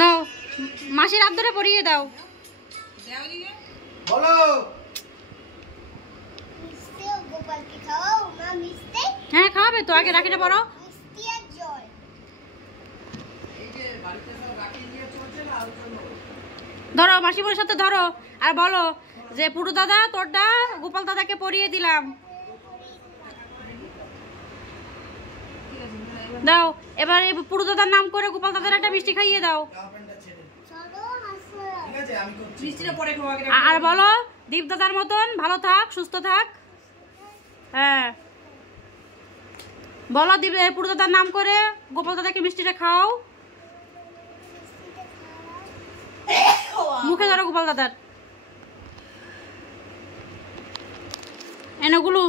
নাও মাসির হাত ধরে পরিয়ে দাও। বলো হ্যাঁ খাওয়াবে তো, আগে রাখিটা পরো। ধরো মাসি বোনের সাথে ধরো আর বলো যে পুরো দাদা তোরটা গোপাল দাদাকে পরিয়ে দিলাম। দাও এবার পুরো দাদার নাম করে গোপাল দাদার একটা মিষ্টি খাইয়ে দাও। আর বলো দীপ দাদার মতন ভালো থাক, সুস্থ থাক। হ্যাঁ বলো দীপ পুরো দাদার নাম করে গোপাল দাদাকে মিষ্টিটা খাও। মুখে ধরো গোপাল দাদার। এনগুলো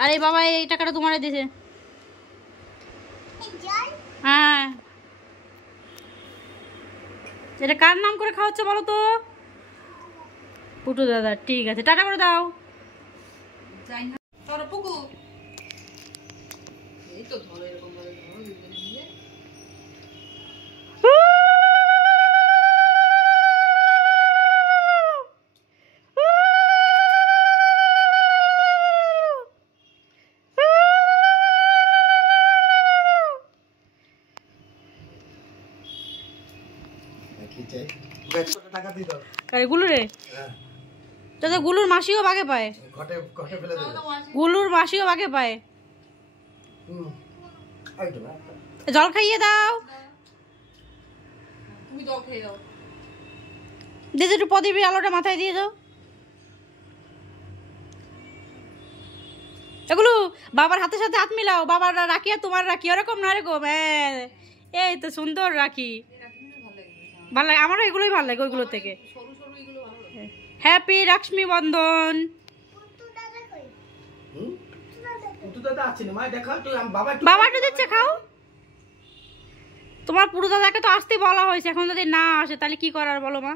আর এই বাবা এই টাকাটা তোমারে দিছে। হ্যাঁ এটা কার নাম করে খাওয়াচ্ছে বলো তো? পুটু দাদা। ঠিক আছে টাটা করে দাও। গুলুরে দাদা গুলুর মাসিও বাগে পায়, গুলুর মাসিও বাগে পায়। জল খাইয়ে দাও। দিদি একটু প্রদীপের আলোটা মাথায় দিয়ে দাও। এগুলো বাবার হাতের সাথে হাত মিলাও। বাবার রাখি আর তোমার রাখি ওরকম না, এরকম। হ্যাঁ এই তো সুন্দর রাখি, ভালো লাগে আমারও, এগুলোই ভালো লাগে ওইগুলো থেকে। হ্যাপি লক্ষ্মী বন্ধন। বাবা একটু দিচ্ছে খাও। তোমার পুরো দাদাকে তো আসতে বলা হয়েছে, এখন যদি না আসে তাহলে কি করার বলো মা?